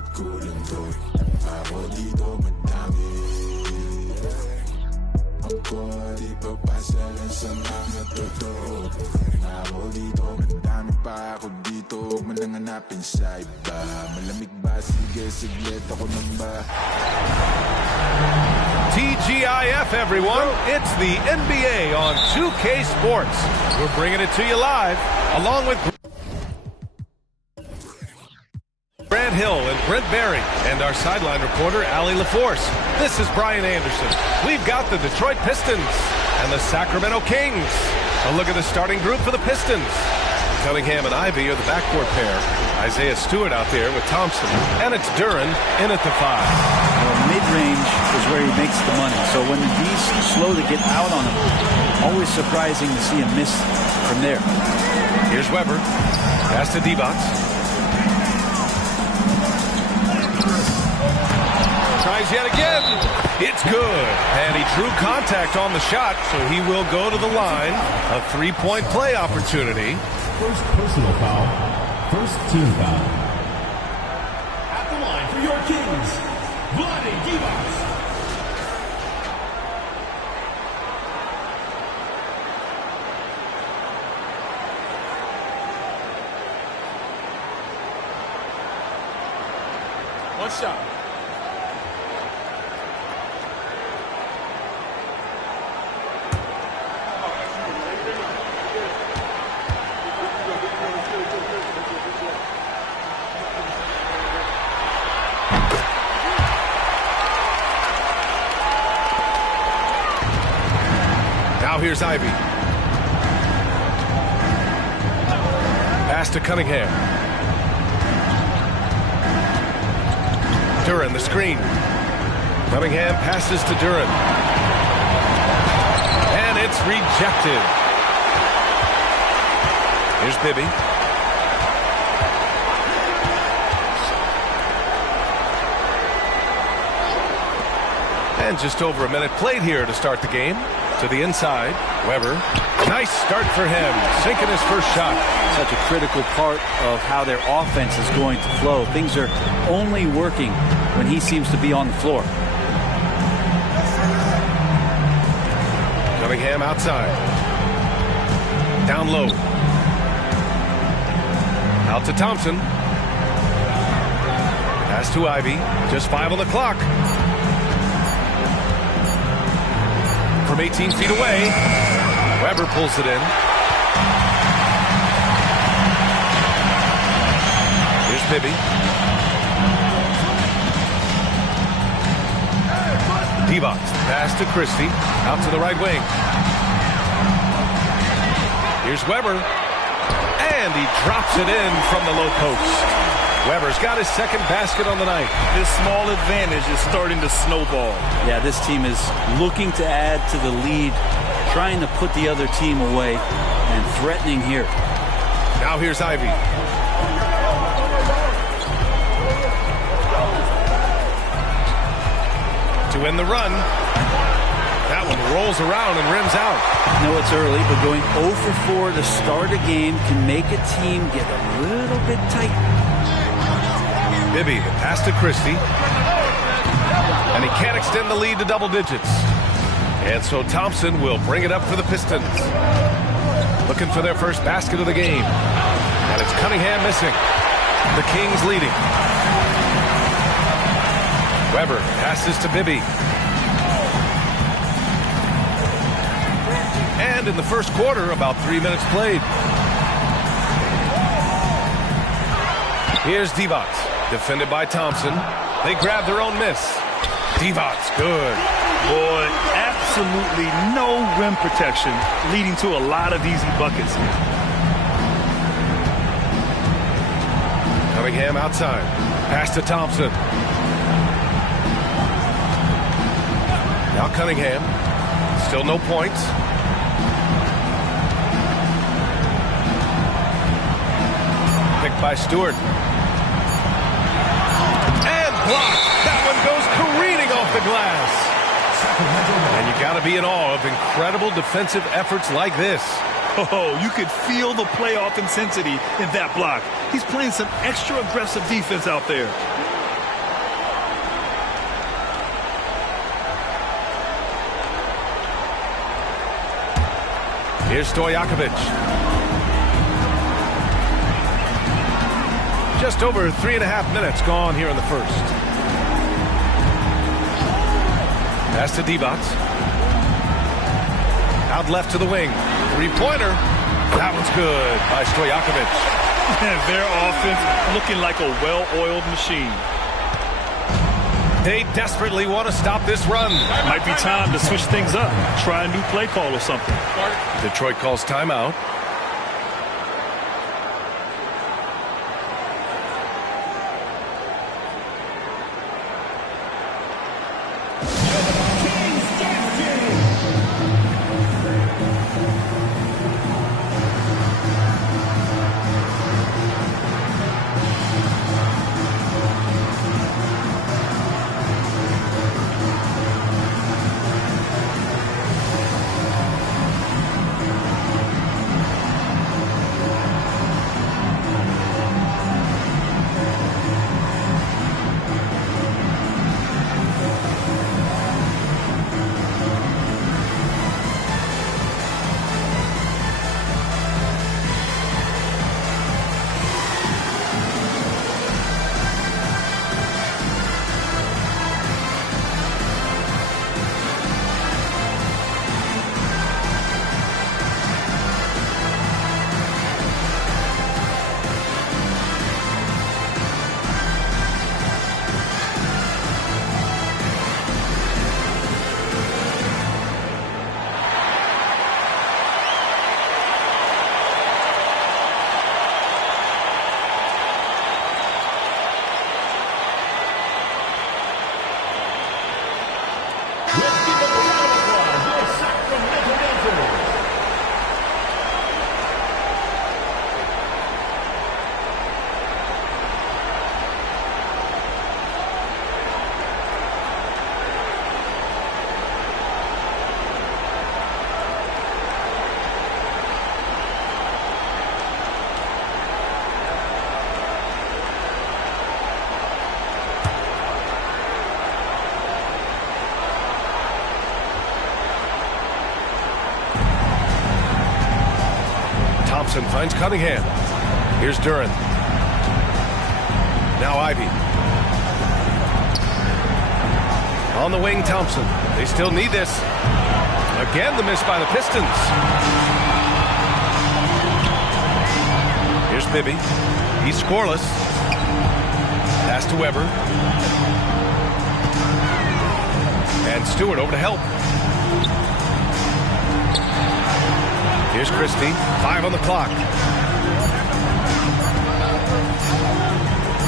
di kulang doy. Ako dito madami. Ako di papasa lang sa mga totoo. Ako dito madami pa ako dito. Huwag mo nang hanapin sa iba. Malamig ba? Sige, siglit ako nang ba. TGIF, everyone. It's the NBA on 2K Sports. We're bringing it to you live, along with Grant Hill and Brent Barry, and our sideline reporter, Allie LaForce. This is Brian Anderson. We've got the Detroit Pistons and the Sacramento Kings. A look at the starting group for the Pistons. Cunningham and Ivy are the backcourt pair. Isaiah Stewart out there with Thompson. And it's Duren in at the 5. Well, mid-range is where he makes the money. So when the D's slow to get out on him, always surprising to see him miss from there. Here's Weber. Pass to Divac. Tries yet again. It's good. And he drew contact on the shot, so he will go to the line. A three-point play opportunity. First personal foul. First team foul. At the line for your Kings, Vlade Divac. One shot. Now here's Ivy. Pass to Cunningham. Duren, the screen. Cunningham passes to Duren. And it's rejected. Here's Bibby. And just over a minute played here to start the game. To the inside, Weber. Nice start for him, sinking his first shot. Such a critical part of how their offense is going to flow. Things are only working when he seems to be on the floor. Cunningham outside. Down low. Out to Thompson. Pass to Ivy. Just 5 on the clock. From 18 feet away, Weber pulls it in. Here's Bibby. Divac, pass to Christie, out to the right wing. Here's Weber, and he drops it in from the low post. Weber's got his second basket on the night. This small advantage is starting to snowball. Yeah, this team is looking to add to the lead, trying to put the other team away, and threatening here. Now here's Ivy. To win the run. That one rolls around and rims out. I know it's early, but going 0 for 4 to start a game can make a team get a little bit tight. Bibby, the pass to Christie. And he can't extend the lead to double digits. And so Thompson will bring it up for the Pistons. Looking for their first basket of the game. And it's Cunningham missing. The Kings leading. Weber passes to Bibby. And in the first quarter, about 3 minutes played. Here's Divac. Defended by Thompson. They grab their own miss. Divac, good. Boy, absolutely no rim protection, leading to a lot of easy buckets here. Cunningham outside. Pass to Thompson. Now Cunningham. Still no points. Picked by Stewart. Blocked. That one goes careening off the glass. And you got to be in awe of incredible defensive efforts like this. Oh, you could feel the playoff intensity in that block. He's playing some extra aggressive defense out there. Here's Stojakovic. Just over 3.5 minutes gone here in the first. Pass to Divac. Out left to the wing. Three-pointer. That one's good by Stojakovic. Their offense looking like a well-oiled machine. They desperately want to stop this run. Might be time to switch things up. Try a new play call or something. Detroit calls timeout. Thompson finds Cunningham. Here's Duran. Now Ivy. On the wing, Thompson. They still need this. Again, the miss by the Pistons. Here's Bibby. He's scoreless. Pass to Weber. And Stewart over to help. Here's Christie. 5 on the clock.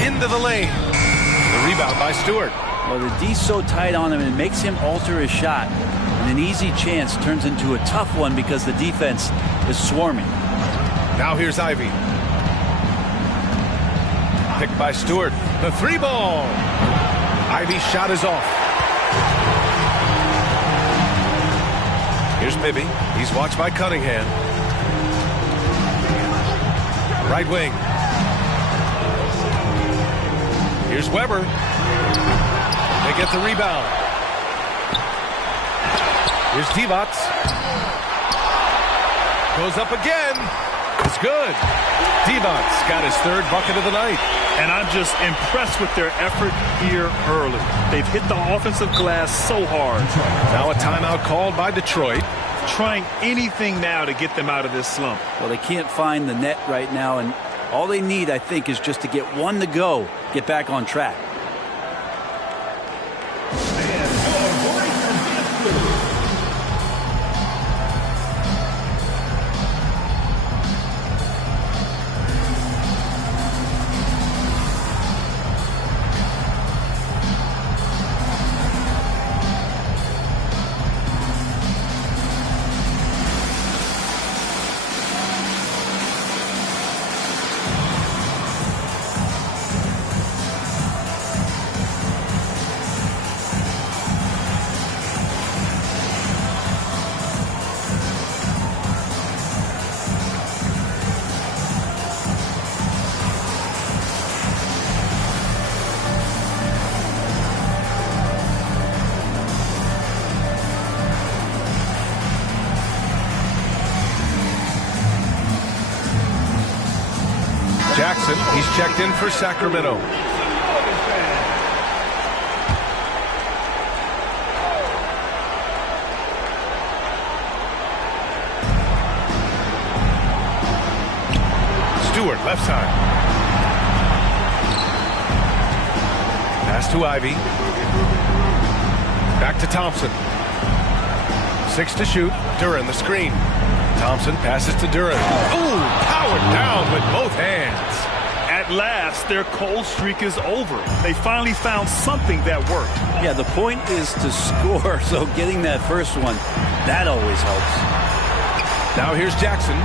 Into the lane. The rebound by Stewart. Well, the D's so tight on him, it makes him alter his shot. And an easy chance turns into a tough one because the defense is swarming. Now here's Ivy. Picked by Stewart. The 3-ball. Ivy's shot is off. Here's Bibby. He's watched by Cunningham. Right wing. Here's Weber. They get the rebound. Here's Divac. Goes up again. It's good. Divac got his 3rd bucket of the night. And I'm just impressed with their effort here early. They've hit the offensive glass so hard. Now a timeout called by Detroit. Trying anything now to get them out of this slump. Well, they can't find the net right now, and all they need, I think, is just to get one to go, get back on track. Jackson, he's checked in for Sacramento. Stewart, left side. Pass to Ivy. Back to Thompson. 6 to shoot. Duren, the screen. Thompson passes to Duren. Ooh, powered down with both hands. At last, their cold streak is over. They finally found something that worked. Yeah, the point is to score, so getting that first one, that always helps. Now here's Jackson.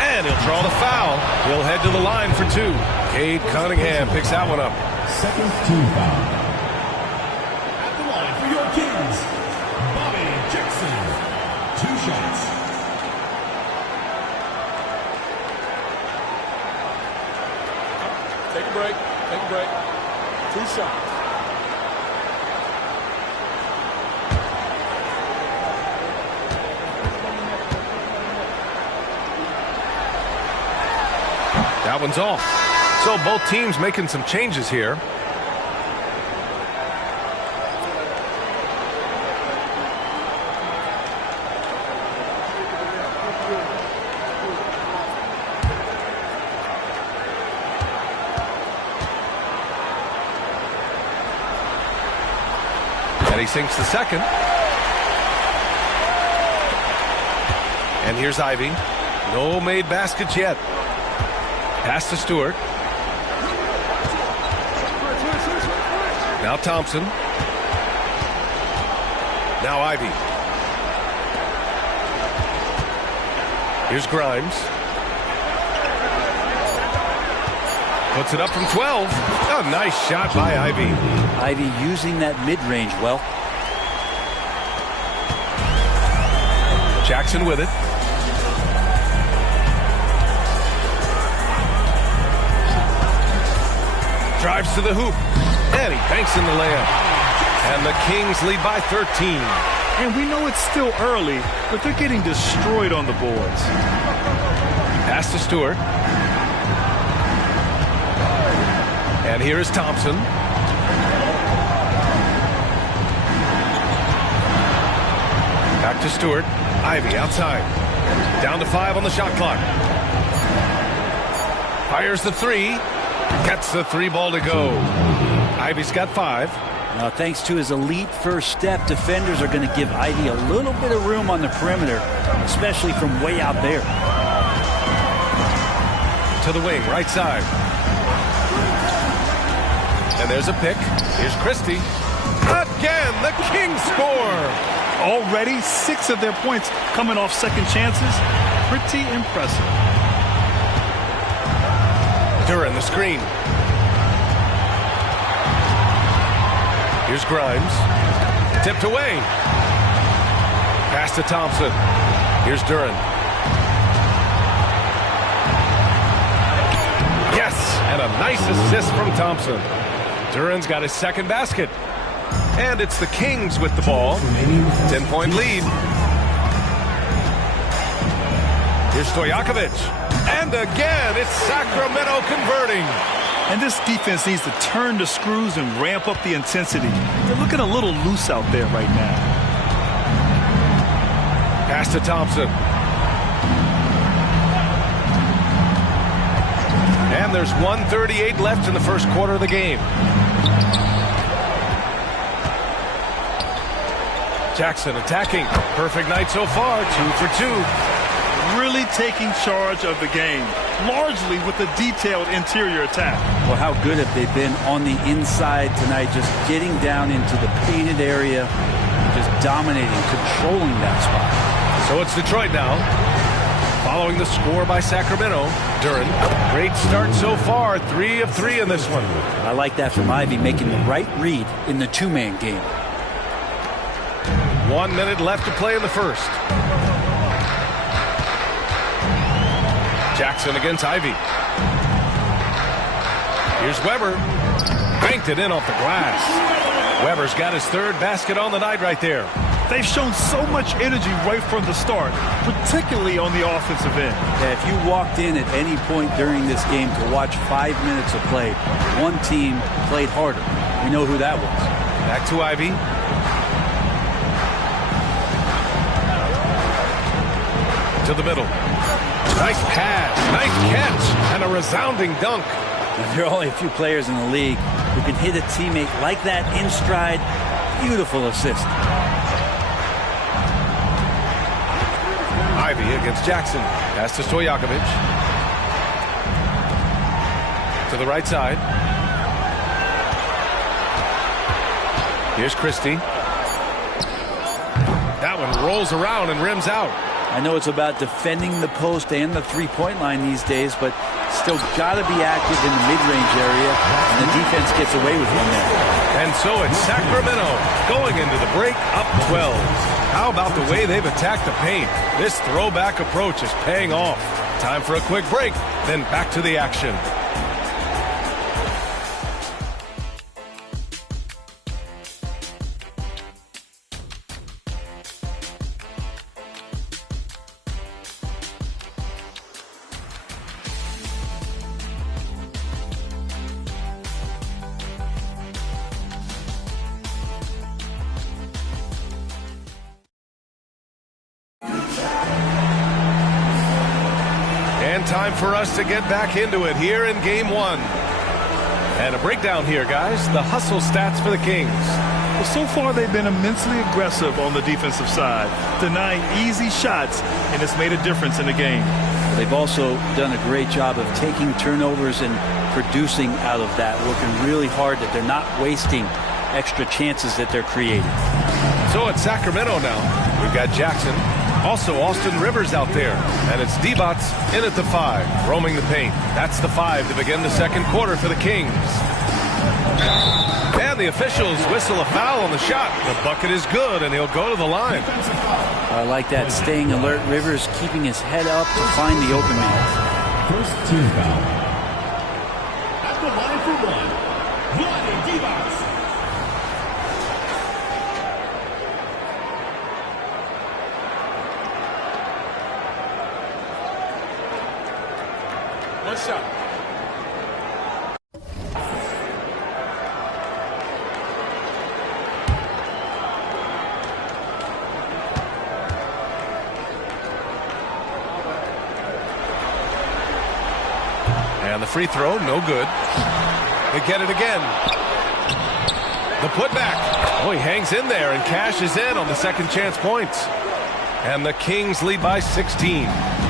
And he'll draw the foul. He'll head to the line for 2. Cade Cunningham picks that one up. Second team foul. At the line for your Kings, Bobby Jackson. 2 shots. Take a break. Take a break. 2 shots. That one's off. So both teams making some changes here. And he sinks the second. And here's Ivy. No made baskets yet. Pass to Stewart. Now Thompson. Now Ivy. Here's Grimes. Puts it up from 12. A nice shot by Ivy. Ivy using that mid-range well. Jackson with it. Drives to the hoop. And he banks in the layup. And the Kings lead by 13. And we know it's still early, but they're getting destroyed on the boards. Pass to Stewart. And here is Thompson. Back to Stewart. Ivy outside. Down to 5 on the shot clock. Fires the 3. Gets the 3 ball to go. Ivy's got 5. Now, thanks to his elite first step, defenders are going to give Ivy a little bit of room on the perimeter, especially from way out there. To the wing, right side. And there's a pick. Here's Christie. Again, the Kings score. Already 6 of their points coming off second chances. Pretty impressive. Duren, the screen. Here's Grimes. Tipped away. Pass to Thompson. Here's Duren. Yes, and a nice assist from Thompson. Duren's got his second basket. And it's the Kings with the ball. 10-point lead. Here's Stojakovic. And again, it's Sacramento converting. And this defense needs to turn the screws and ramp up the intensity. They're looking a little loose out there right now. Pass to Thompson. And there's 1:38 left in the first quarter of the game. Jackson attacking. Perfect night so far. 2 for 2. Really taking charge of the game, largely with a detailed interior attack. Well, how good have they been on the inside tonight, just getting down into the painted area, just dominating, controlling that spot. So it's Detroit now, following the score by Sacramento. Duren, great start so far, 3 of 3 in this one. I like that from Ivy, making the right read in the two-man game. 1 minute left to play in the first. Jackson against Ivy. Here's Weber. Banked it in off the glass. Weber's got his 3rd basket on the night right there. They've shown so much energy right from the start, particularly on the offensive end. Yeah, if you walked in at any point during this game to watch 5 minutes of play, one team played harder. We know who that was. Back to Ivy. To the middle. Nice pass, nice catch, and a resounding dunk. There are only a few players in the league who can hit a teammate like that in stride. Beautiful assist. Ivy against Jackson. Pass to Stojakovic. To the right side. Here's Christie. That one rolls around and rims out. I know it's about defending the post and the three-point line these days, but still got to be active in the mid-range area, and the defense gets away with one there. And so it's Sacramento going into the break up 12. How about the way they've attacked the paint? This throwback approach is paying off. Time for a quick break, then back to the action. Time for us to get back into it here in game one. And a breakdown here, guys. The hustle stats for the Kings. Well, so far they've been immensely aggressive on the defensive side, denying easy shots, and it's made a difference in the game. They've also done a great job of taking turnovers and producing out of that, working really hard that they're not wasting extra chances that they're creating. So it's Sacramento now. We've got Jackson. Also, Austin Rivers out there. And it's D-Bots in at the 5, roaming the paint. That's the 5 to begin the second quarter for the Kings. And the officials whistle a foul on the shot. The bucket is good, and he'll go to the line. I like that, staying alert. Rivers keeping his head up to find the open man. First team foul. At the line for one, Vlade D-Bots. One shot. And the free throw, no good. They get it again. The putback. Oh, he hangs in there and cashes in on the second chance points. And the Kings lead by 16.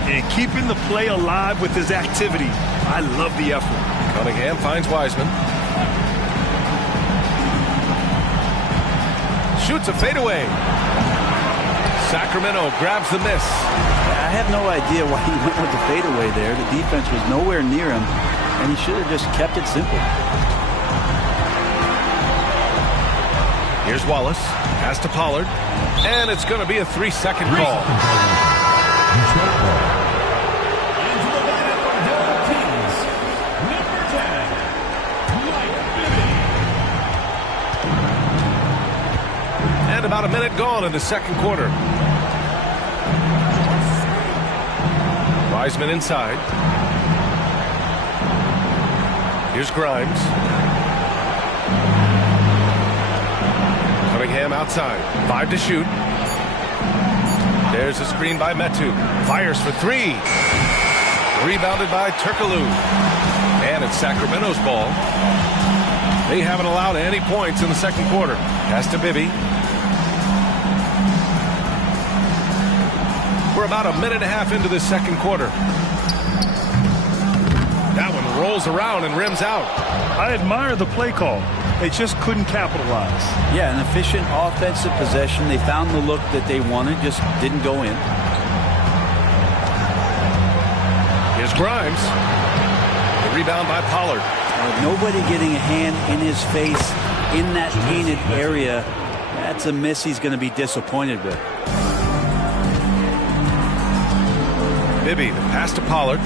And keeping the play alive with his activity. I love the effort. Cunningham finds Wiseman. Shoots a fadeaway. Sacramento grabs the miss. I have no idea why he went with the fadeaway there. The defense was nowhere near him, and he should have just kept it simple. Here's Wallace. Pass to Pollard. And it's going to be a 3-second call. And about a minute gone in the second quarter. Wiseman inside. Here's Grimes. Cunningham outside. 5 to shoot. There's a screen by Metu. Fires for 3. Rebounded by Turkoglu. And it's Sacramento's ball. They haven't allowed any points in the second quarter. Pass to Bibby. We're about a minute and a half into this second quarter. That one rolls around and rims out. I admire the play call. They just couldn't capitalize. Yeah, an efficient offensive possession. They found the look that they wanted, just didn't go in. Here's Grimes. The rebound by Pollard. Nobody getting a hand in his face in that painted area. That's a miss he's going to be disappointed with. Bibby, the pass to Pollard.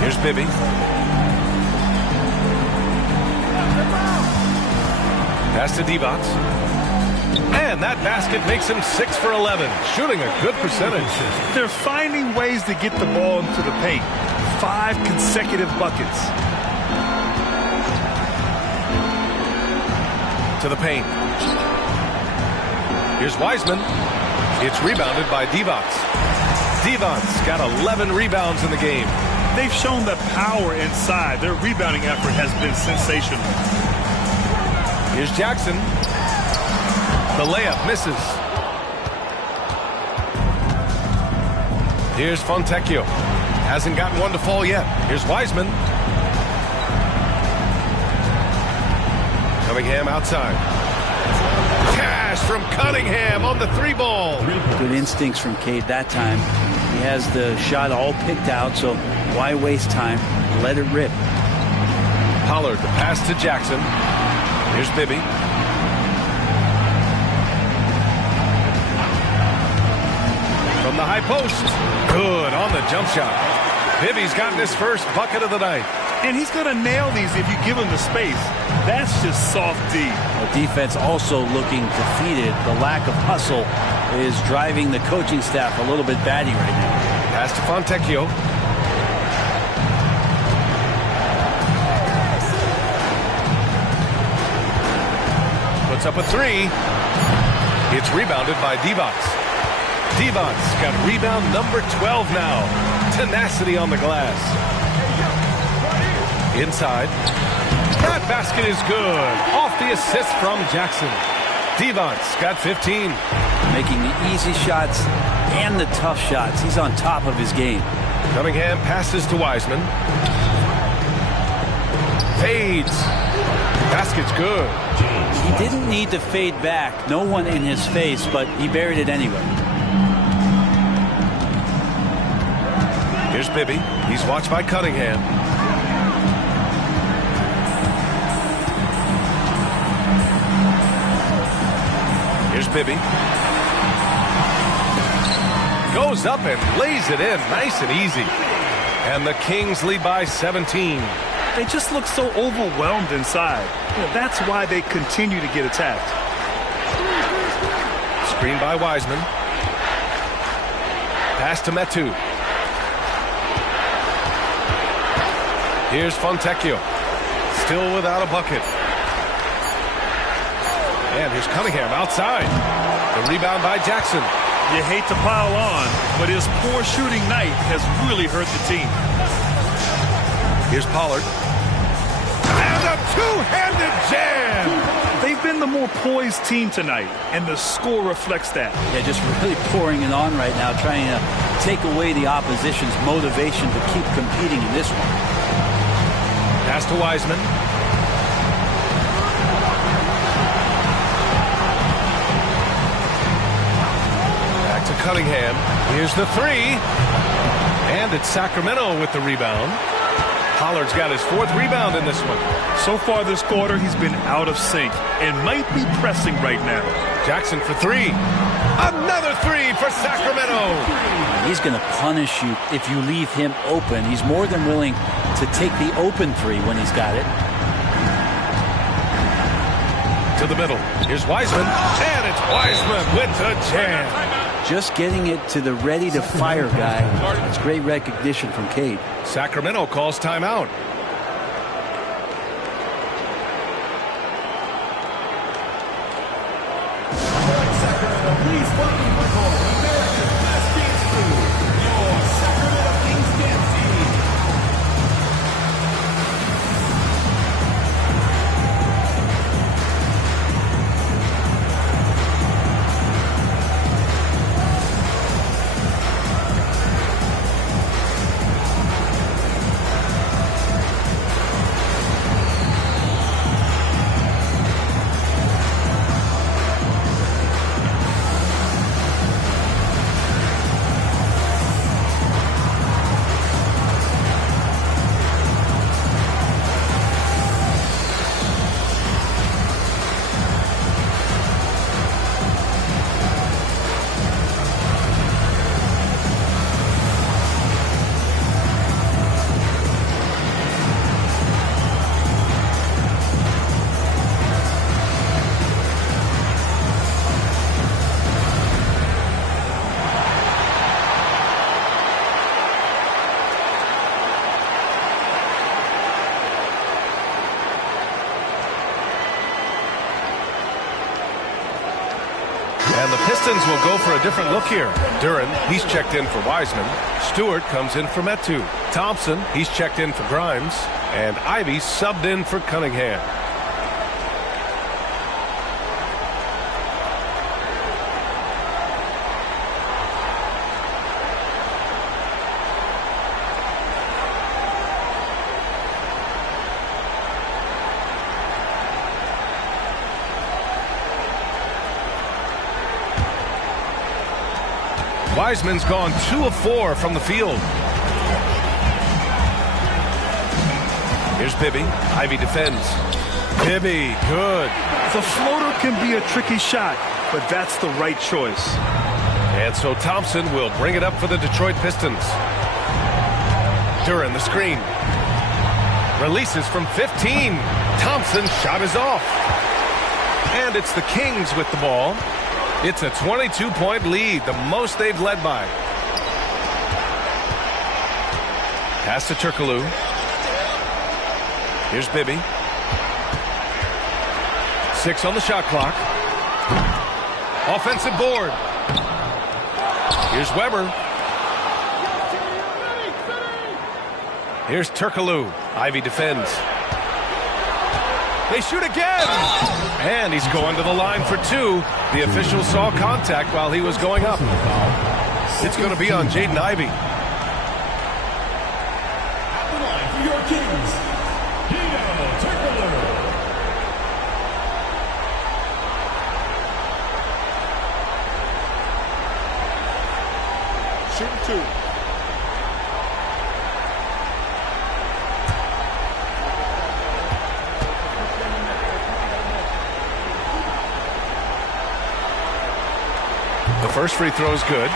Here's Bibby. Pass to D-Bots. And that basket makes him 6 for 11, shooting a good percentage. They're finding ways to get the ball into the paint. 5 consecutive buckets. To the paint. Here's Wiseman. It's rebounded by Divac. Divac's got 11 rebounds in the game. They've shown the power inside. Their rebounding effort has been sensational. Here's Jackson. The layup misses. Here's Fontecchio. Hasn't gotten one to fall yet. Here's Wiseman. Cunningham outside. Cash from Cunningham on the 3-ball. Good instincts from Cade that time. He has the shot all picked out, so why waste time? Let it rip. Pollard, the pass to Jackson. Here's Bibby. From the high post. Good on the jump shot. Bibby's gotten his first bucket of the night. And he's going to nail these if you give him the space. That's just soft D. The defense also looking defeated. The lack of hustle is driving the coaching staff a little bit batty right now. Pass to Fontecchio. Puts up a 3. It's rebounded by Divac. Divac's got rebound number 12 now. Tenacity on the glass. Inside. That basket is good. Off the assist from Jackson. Divac's got 15. Making the easy shots and the tough shots. He's on top of his game. Cunningham passes to Wiseman. Fades. Basket's good. He didn't need to fade back. No one in his face, but he buried it anyway. Here's Bibby. He's watched by Cunningham. Here's Bibby. Goes up and lays it in nice and easy. And the Kings lead by 17. They just look so overwhelmed inside. That's why they continue to get attacked. Screen by Wiseman. Pass to Metu. Here's Fontecchio. Still without a bucket. And here's Cunningham outside. The rebound by Jackson. You hate to pile on, but his poor shooting night has really hurt the team. Here's Pollard. And a two-handed jam! They've been the more poised team tonight, and the score reflects that. Yeah, just really pouring it on right now, trying to take away the opposition's motivation to keep competing in this one. Pass to Wiseman. Back to Cunningham. Here's the 3. And it's Sacramento with the rebound. Pollard's got his 4th rebound in this one. So far this quarter, he's been out of sync and might be pressing right now. Jackson for 3. Another 3 for Sacramento. He's going to punish you if you leave him open. He's more than willing to take the open 3 when he's got it. To the middle. Here's Wiseman. And it's Wiseman with the jam. Just getting it to the ready-to-fire guy. It's great recognition from Cade. Sacramento calls timeout. Please welcome the America's best dance crew, your Sacramento Kings dance team. And the Pistons will go for a different look here. Duren, he's checked in for Wiseman. Stewart comes in for Metu. Thompson, he's checked in for Grimes. And Ivy subbed in for Cunningham. Wiseman's gone 2 of 4 from the field. Here's Bibby. Ivy defends. Bibby, good. The floater can be a tricky shot, but that's the right choice. And so Thompson will bring it up for the Detroit Pistons. Duren, the screen. Releases from 15. Thompson's shot is off. And it's the Kings with the ball. It's a 22-point lead, the most they've led by. Pass to Turkoglu. Here's Bibby. 6 on the shot clock. Offensive board. Here's Weber. Here's Turkoglu. Ivy defends. They shoot again! And he's going to the line for 2. The official saw contact while he was going up. It's going to be on Jaden Ivey. At the line for your Kings, Turkoglu. Shooting 2. The first free throw is good.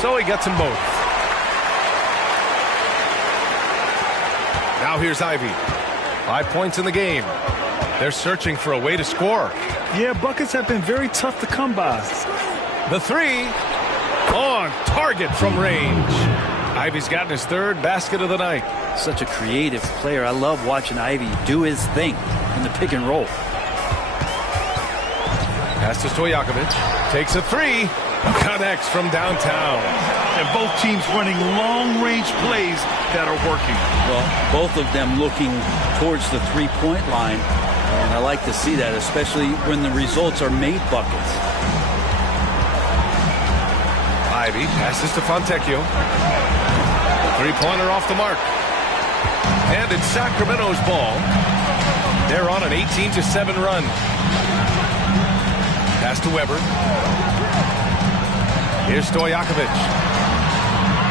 So he gets them both. Now here's Ivy. 5 points in the game. They're searching for a way to score. Yeah, buckets have been very tough to come by. The 3 on target from range. Ivy's gotten his 3rd basket of the night. Such a creative player. I love watching Ivy do his thing in the pick and roll. Pass to Stojakovic. Takes a 3. Connects from downtown. And both teams running long-range plays that are working. Well, both of them looking towards the three-point line. And I like to see that, especially when the results are made buckets. Ivy passes to Fontecchio. Three-pointer off the mark. And it's Sacramento's ball. They're on an 18-7 run. Pass to Weber. Here's Stojakovic.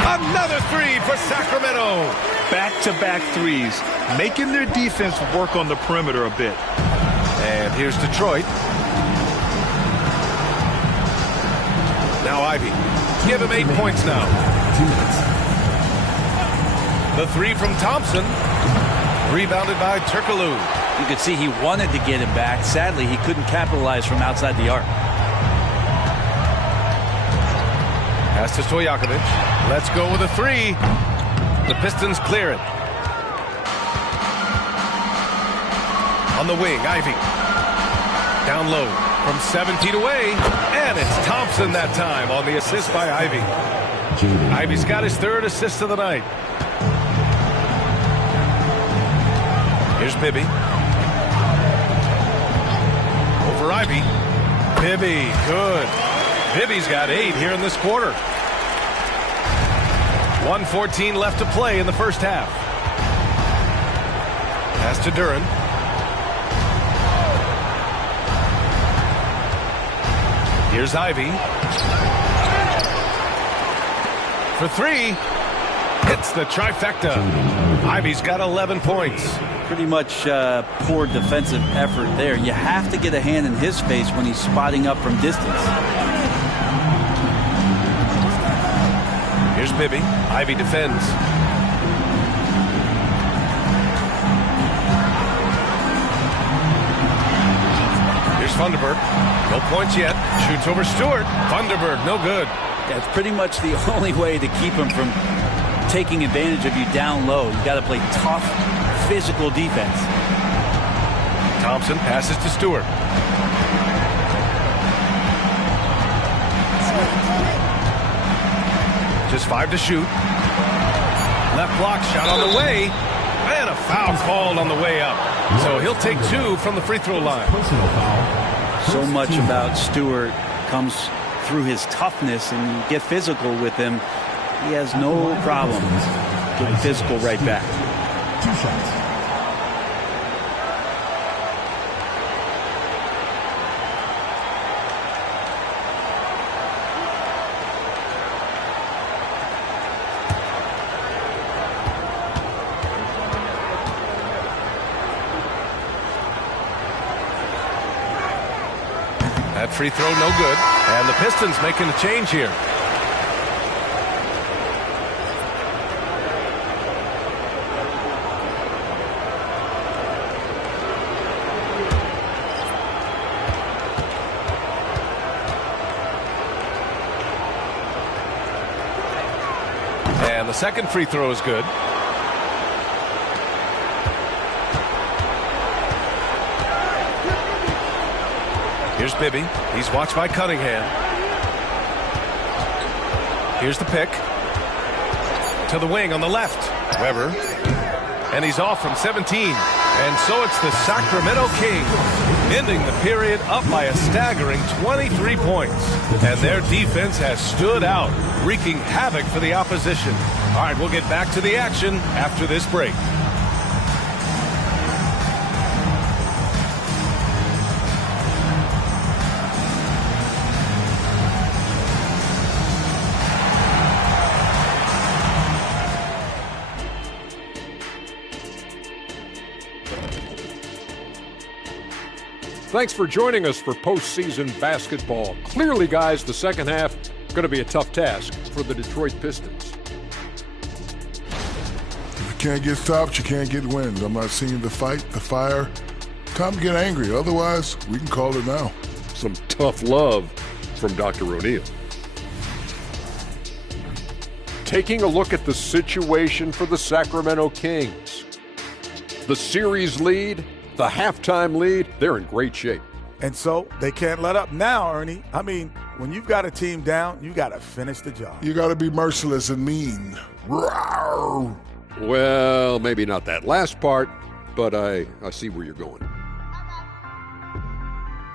Another 3 for Sacramento. Back-to-back threes, making their defense work on the perimeter a bit. And here's Detroit. Now Ivy. Give him 8 points now. The 3 from Thompson. Rebounded by Turkoglu. You could see he wanted to get it back. Sadly, he couldn't capitalize from outside the arc. Pass to Stojakovic. Let's go with a 3. The Pistons clear it. On the wing, Ivy. Down low from 7 feet away. And it's Thompson that time on the assist by Ivy. Ivy's got his 3rd assist of the night. Here's Bibby. Over Ivy. Bibby, good. Bibby's got 8 here in this quarter. 1:14 left to play in the first half. Pass to Duren. Here's Ivy. For 3. Hits the trifecta. Ivy's got 11 points. Pretty much poor defensive effort there. You have to get a hand in his face when he's spotting up from distance. Here's Bibby. Ivy defends. Funderburg. No points yet. Shoots over Stewart. Funderburg, no good. That's pretty much the only way to keep him from taking advantage of you down low. You got to play tough, physical defense. Thompson passes to Stewart. Just 5 to shoot. Left block shot on the way. And a foul called on the way up. So he'll take 2 from the free throw line. So much about Stewart comes through his toughness, and you get physical with him. He has no problem getting physical right back. 2 shots. That free throw no good. And the Pistons making a change here. And the second free throw is good. Here's Bibby. He's watched by Cunningham. Here's the pick. To the wing on the left. Weber. And he's off from 17. And so it's the Sacramento Kings ending the period up by a staggering 23 points. And their defense has stood out, wreaking havoc for the opposition. All right, we'll get back to the action after this break. Thanks for joining us for postseason basketball. Clearly, guys, the second half going to be a tough task for the Detroit Pistons. If you can't get stopped, you can't get wins. I'm not seeing the fight, the fire. Time to get angry. Otherwise, we can call it now. Some tough love from Dr. O'Neill. Taking a look at the situation for the Sacramento Kings. The series lead, the halftime lead, they're in great shape. And so they can't let up now, Ernie. I mean, when you've got a team down, you got to finish the job. You got to be merciless and mean. Rawr. Well, maybe not that last part, but I see where you're going.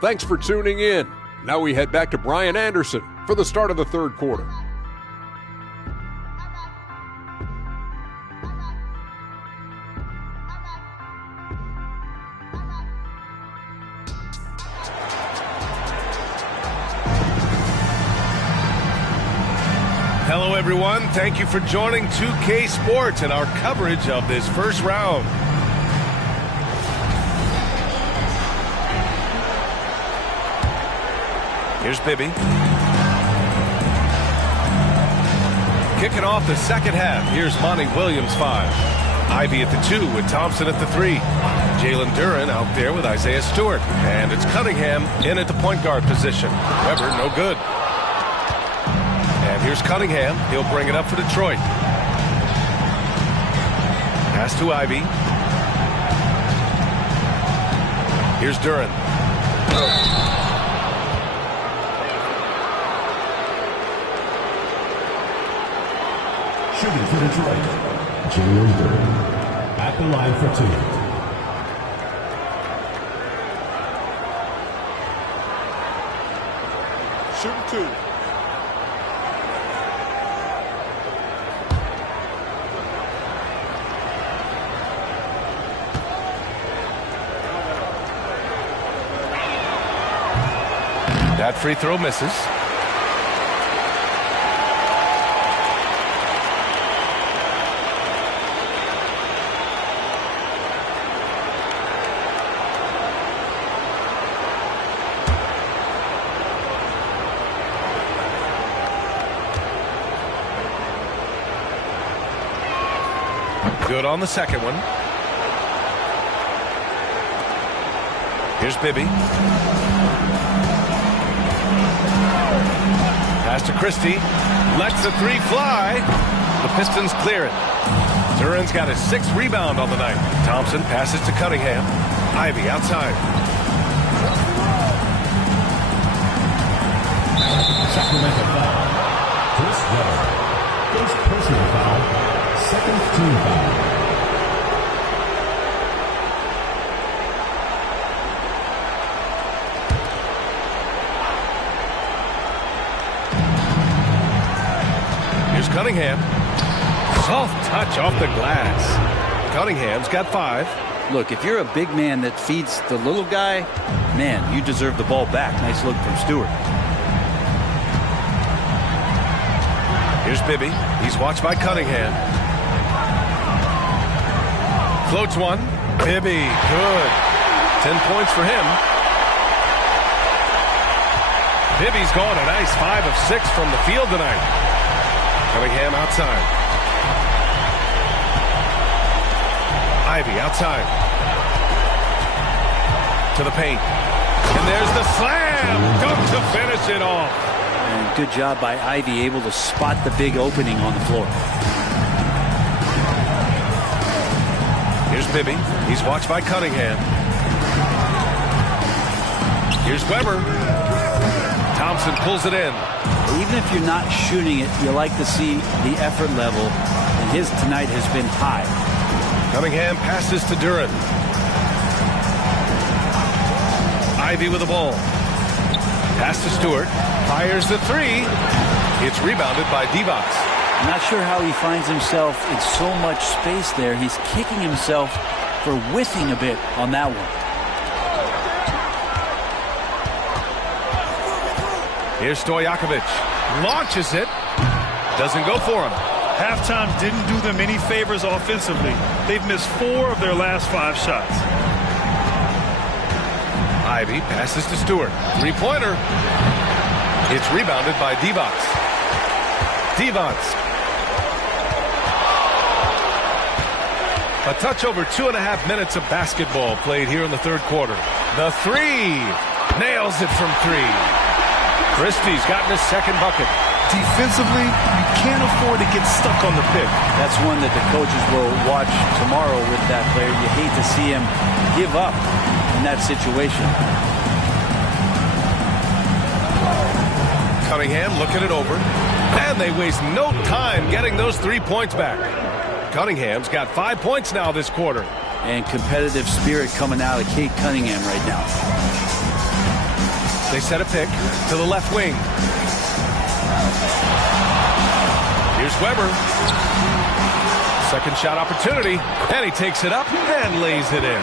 Thanks for tuning in. Now we head back to Brian Anderson for the start of the third quarter. Hello, everyone. Thank you for joining 2K Sports and our coverage of this first round. Here's Bibby. Kicking off the second half. Here's Monty Williams, 5. Ivy at the 2 with Thompson at the 3. Jalen Duren out there with Isaiah Stewart. And it's Cunningham in at the point guard position. Weber, no good. And here's Cunningham. He'll bring it up for Detroit. Pass to Ivy. Here's Duren. Shooting for Detroit, Jalen Duren. At the line for 2. Shooting 2. That free throw misses. Good on the second one. Here's Bibby. Pass to Christie. Lets the three fly. The Pistons clear it. Duran's got his 6th rebound on the night. Thompson passes to Cunningham. Ivy outside. Sacramento foul. Chris Webber. First personal foul. Second team foul. Here's Cunningham. Soft touch off the glass. Cunningham's got 5. Look, if you're a big man that feeds the little guy, man, you deserve the ball back. Nice look from Stewart. Here's Bibby. He's watched by Cunningham. Floats one. Bibby, good. 10 points for him. Bibby's gone a nice 5 of 6 from the field tonight. Cunningham outside. Ivy outside. To the paint. And there's the slam. Dunk to finish it off. And good job by Ivy, able to spot the big opening on the floor. Here's Bibby. He's watched by Cunningham. Here's Weber. Thompson pulls it in. Even if you're not shooting it, you like to see the effort level. And his tonight has been high. Cunningham passes to Duran. Ivy with the ball. Pass to Stewart. Fires the three. It's rebounded by Divac. I'm not sure how he finds himself in so much space there. He's kicking himself for whiffing a bit on that one. Here's Stojakovic. Launches it. Doesn't go for him. Halftime didn't do them any favors offensively. They've missed 4 of their last 5 shots. Ivy passes to Stewart. Three-pointer. It's rebounded by Divac. Divac. A touch over 2.5 minutes of basketball played here in the third quarter. The three. Nails it from 3. Christie's gotten his 2nd bucket. Defensively, you can't afford to get stuck on the pick. That's one that the coaches will watch tomorrow with that player. You hate to see him give up in that situation. Cunningham looking it over. And they waste no time getting those 3 points back. Cunningham's got 5 points now this quarter. And competitive spirit coming out of Kate Cunningham right now. They set a pick to the left wing. Here's Weber. Second shot opportunity. And he takes it up and lays it in.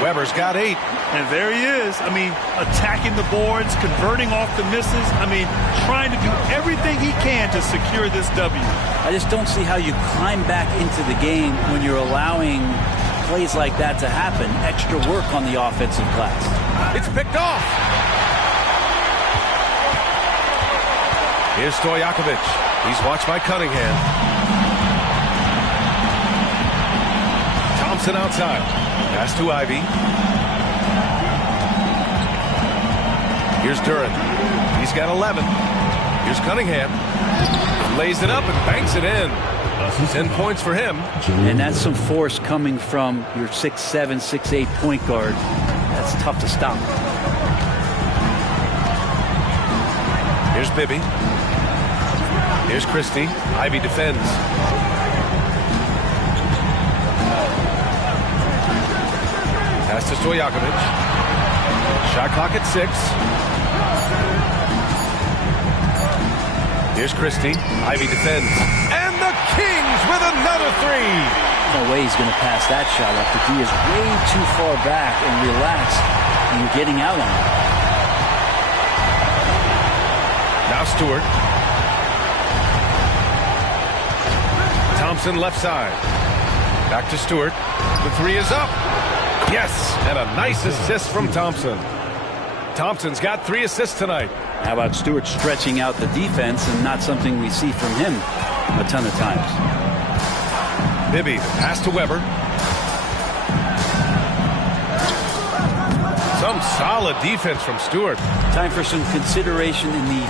Weber's got 8. And there he is. I mean, attacking the boards, converting off the misses. I mean, trying to do everything he can to secure this W. I just don't see how you climb back into the game when you're allowing plays like that to happen. Extra work on the offensive glass. It's picked off. Here's Stojakovic. He's watched by Cunningham. Thompson outside. Pass to Ivy. Here's Duran. He's got 11. Here's Cunningham. Lays it up and banks it in. 10 points for him. And that's some force coming from your 6'7", 6'8" point guard. That's tough to stop. Here's Bibby. Here's Christie. Ivy defends. Pass to Stojakovic. Shot clock at 6. Here's Christie. Ivy defends. And the Kings with another 3. No way he's going to pass that shot up. The D is way too far back and relaxed and getting out on it. Now Stewart. Thompson left side. Back to Stewart. The 3 is up. Yes, and a nice assist from Thompson. Thompson's got 3 assists tonight. How about Stewart stretching out the defense, and not something we see from him a ton of times. Bibby, pass to Weber. Some solid defense from Stewart. Time for some consideration in the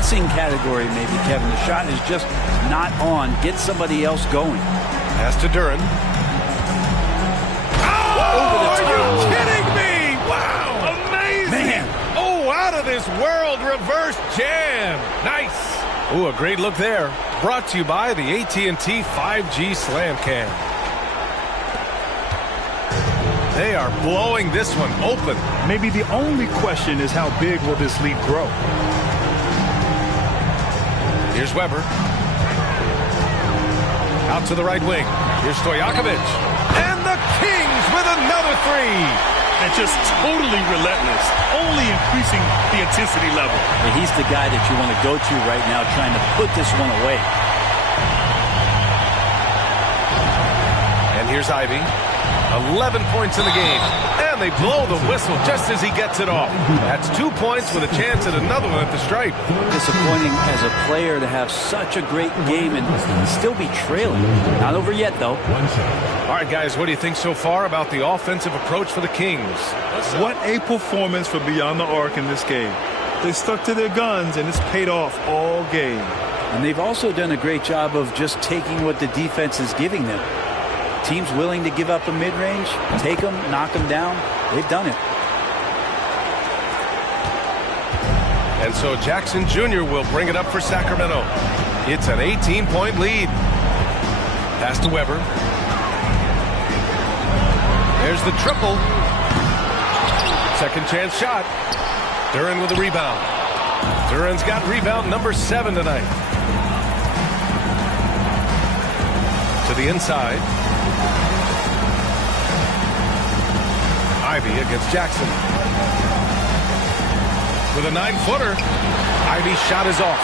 passing category, maybe, Kevin. The shot is just not on. Get somebody else going. Pass to Duran. Oh, are you kidding me? Wow, amazing. Man. Oh, out of this world reverse jam. Nice. Oh, a great look there. Brought to you by the AT&T 5G Slam Cam. They are blowing this one open. Maybe the only question is how big will this lead grow? Here's Weber. Out to the right wing. Here's Stojakovic. And the Kings with another three. And just totally relentless, only increasing the intensity level. And he's the guy that you want to go to right now, trying to put this one away. And here's Ivy. 11 points in the game. And they blow the whistle just as he gets it off. That's 2 points with a chance at another one at the stripe. Disappointing as a player to have such a great game and still be trailing. Not over yet, though. All right, guys, what do you think so far about the offensive approach for the Kings? What a performance for beyond the arc in this game. They stuck to their guns, and it's paid off all game. And they've also done a great job of just taking what the defense is giving them. Teams willing to give up a mid-range, take them, knock them down. They've done it. And so Jackson Jr. will bring it up for Sacramento. It's an 18-point lead. Pass to Weber. There's the triple. Second chance shot. Duran with the rebound. Duran's got rebound number 7 tonight. To the inside. Ivy against Jackson. With a 9-footer. Ivy's shot is off.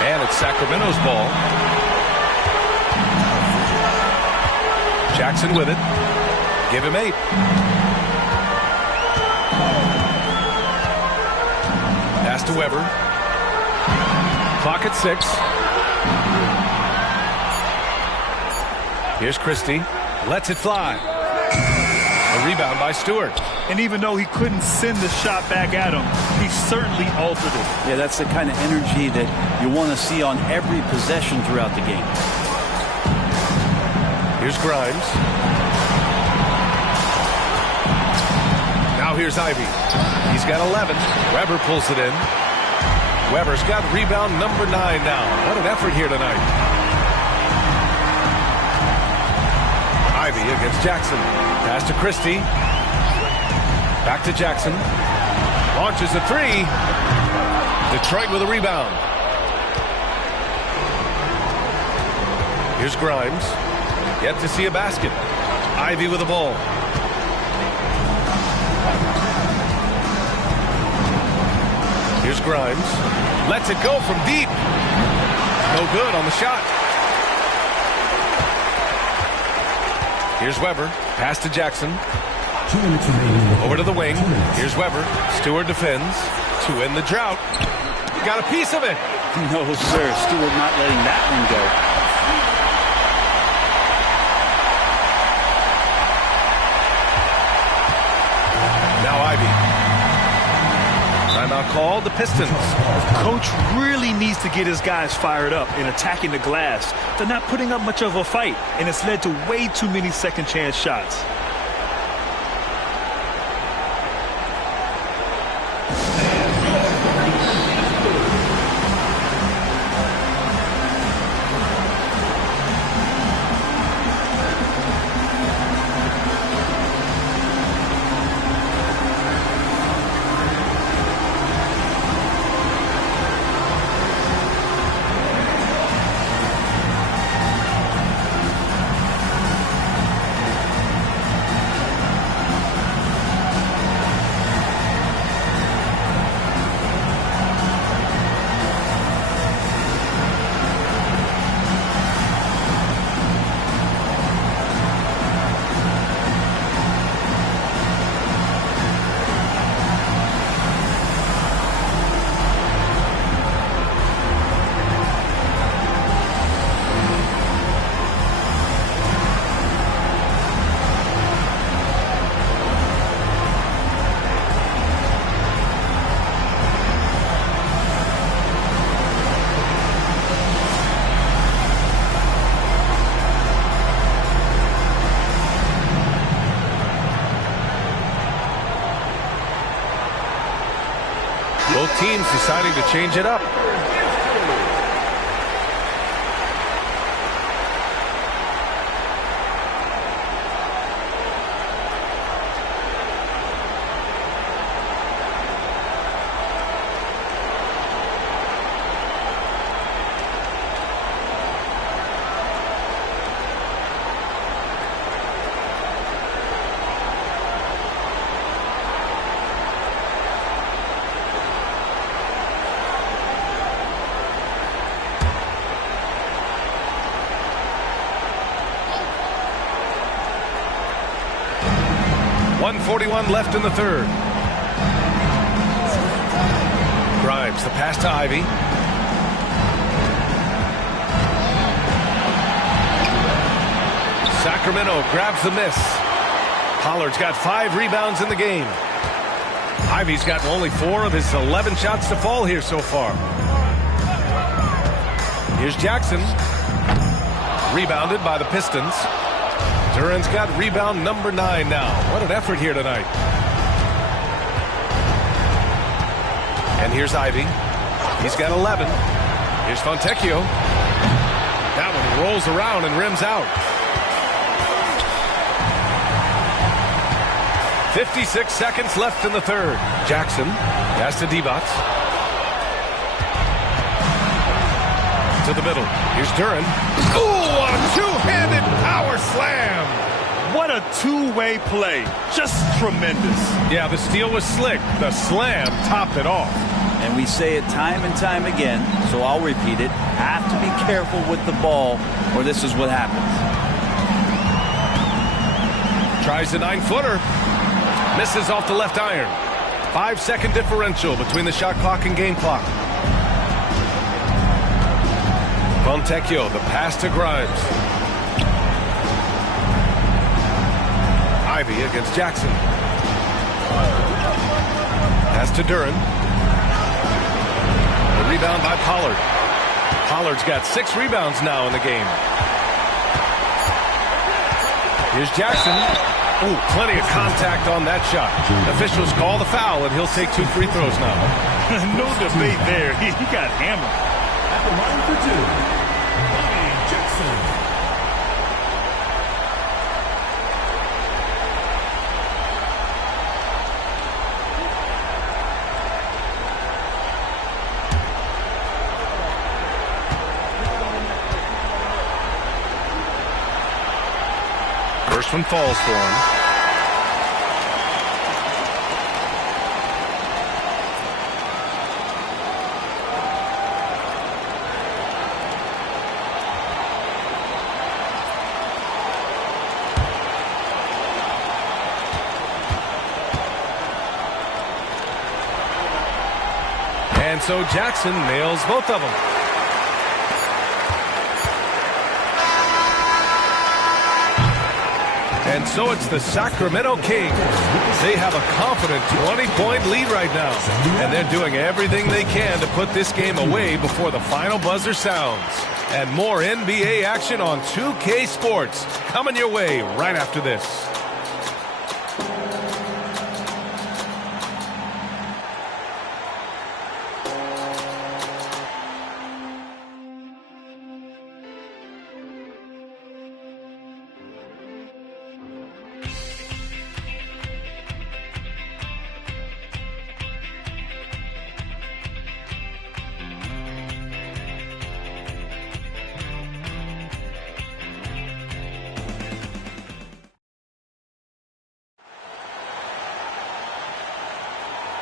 And it's Sacramento's ball. Jackson with it. Give him 8. Pass to Weber. Clock at 6. Here's Christie. Lets it fly. A rebound by Stewart. And even though he couldn't send the shot back at him, he certainly altered it. Yeah, that's the kind of energy that you want to see on every possession throughout the game. Here's Grimes. Now here's Ivy. He's got 11. Weber pulls it in. Weber's got rebound number 9 now. What an effort here tonight. Ivy against Jackson. Pass to Christie. Back to Jackson. Launches a 3. Detroit with a rebound. Here's Grimes. Yet to see a basket. Ivy with the ball. Here's Grimes. Lets it go from deep. No good on the shot. Here's Weber. Pass to Jackson. 2 minutes remaining. Over to the wing. Here's Weber. Stewart defends. To end the drought. Got a piece of it. No, sir. Stewart not letting that one go. Now Ivy. Timeout called. The Pistons. Coach really needs to get his guys fired up in attacking the glass. They're not putting up much of a fight, and it's led to way too many second chance shots. Both teams deciding to change it up. .141 left in the third. Grimes, the pass to Ivy. Sacramento grabs the miss. Pollard's got 5 rebounds in the game. Ivy's gotten only 4 of his 11 shots to fall here so far. Here's Jackson. Rebounded by the Pistons. Duran's got rebound number 9 now. What an effort here tonight. And here's Ivy. He's got 11. Here's Fontecchio. That one rolls around and rims out. 56 seconds left in the third. Jackson pass to Divac. To the middle. Here's Duran. Ooh, a two-handed power slam. What a two-way play. Just tremendous. Yeah, the steal was slick. The slam topped it off. And we say it time and time again, so I'll repeat it. Have to be careful with the ball, or this is what happens. Tries the 9-footer. Misses off the left iron. 5-second differential between the shot clock and game clock. Fontecchio, the pass to Grimes. Ivy against Jackson. Pass to Duran. The rebound by Pollard. Pollard's got 6 rebounds now in the game. Here's Jackson. Ooh, plenty of contact on that shot. Officials call the foul, and he'll take 2 free throws now. No debate there. He got hammered. At the line for 2, Jackson. First one falls for him. And so Jackson nails both of them. And so it's the Sacramento Kings. They have a confident 20-point lead right now. And they're doing everything they can to put this game away before the final buzzer sounds. And more NBA action on 2K Sports coming your way right after this.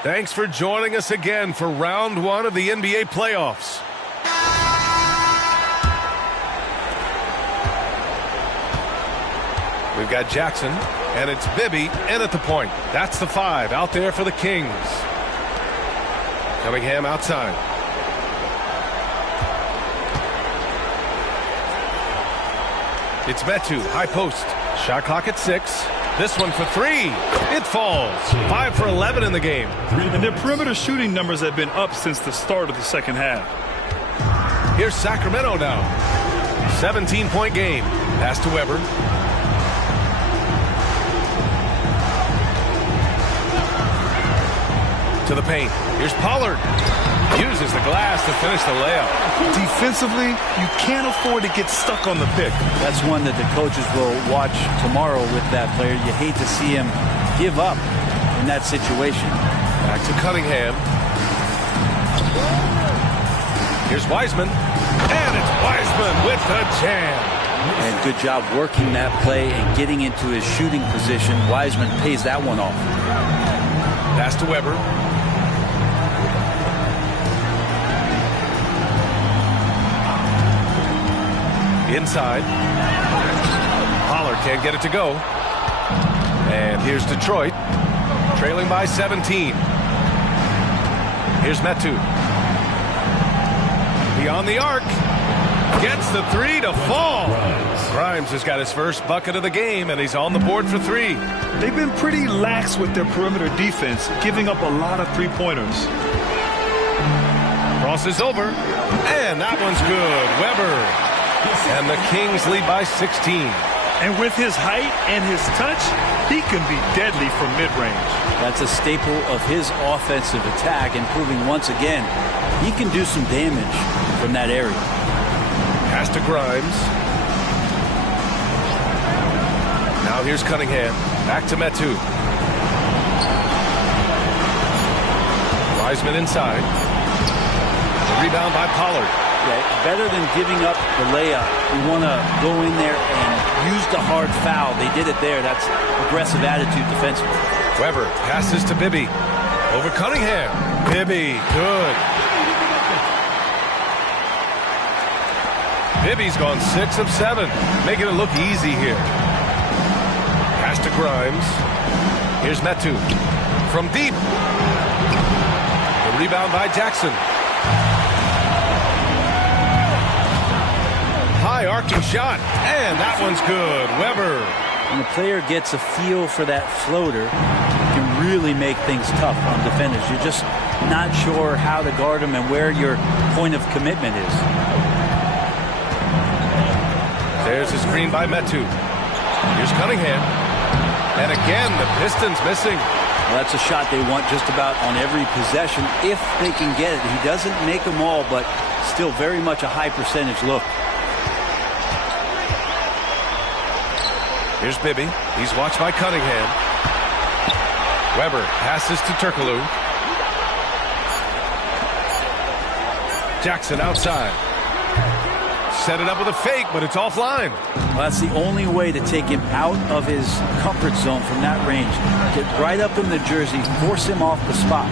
Thanks for joining us again for round 1 of the NBA playoffs. We've got Jackson, and it's Bibby in at the point. That's the 5 out there for the Kings. Cunningham outside. It's Metu, high post. Shot clock at 6. This one for 3. It falls. 5 for 11 in the game. And their perimeter shooting numbers have been up since the start of the second half. Here's Sacramento now. 17-point game. Pass to Weber. To To the paint. Here's Pollard. Uses the glass to finish the layup. Defensively, you can't afford to get stuck on the pick. That's one that the coaches will watch tomorrow with that player. You hate to see him give up in that situation. Back to Cunningham. Here's Wiseman. And it's Wiseman with the jam. And good job working that play and getting into his shooting position. Wiseman pays that one off. Pass to Weber. Inside. Pollard can't get it to go. And here's Detroit, trailing by 17. Here's Metu. Beyond the arc. Gets the three to fall. Grimes has got his first bucket of the game, and he's on the board for three. They've been pretty lax with their perimeter defense, giving up a lot of three-pointers. Crosses over, and that one's good. Weber. And the Kings lead by 16. And with his height and his touch, he can be deadly from mid-range. That's a staple of his offensive attack, and proving once again he can do some damage from that area. Pass to Grimes. Now here's Cunningham. Back to Metu. Wiseman inside. The rebound by Pollard. Yeah, better than giving up the layup, you want to go in there and use the hard foul. They did it there. That's aggressive attitude defensively. Weber passes to Bibby. Over Cunningham. Bibby, good. Bibby's gone 6 of 7, making it look easy here. Pass to Grimes. Here's Metu. From deep. The rebound by Jackson. High arcing shot, and that one's good. Weber. When the player gets a feel for that floater, it can really make things tough on defenders. You're just not sure how to guard them and where your point of commitment is. There's a screen by Metu. Here's Cunningham. And again, the Pistons missing. Well, that's a shot they want just about on every possession if they can get it. He doesn't make them all, but still very much a high percentage look. Here's Bibby. He's watched by Cunningham. Weber passes to Turkoglu. Jackson outside. Set it up with a fake, but it's offline. Well, that's the only way to take him out of his comfort zone from that range. Get right up in the jersey, force him off the spot.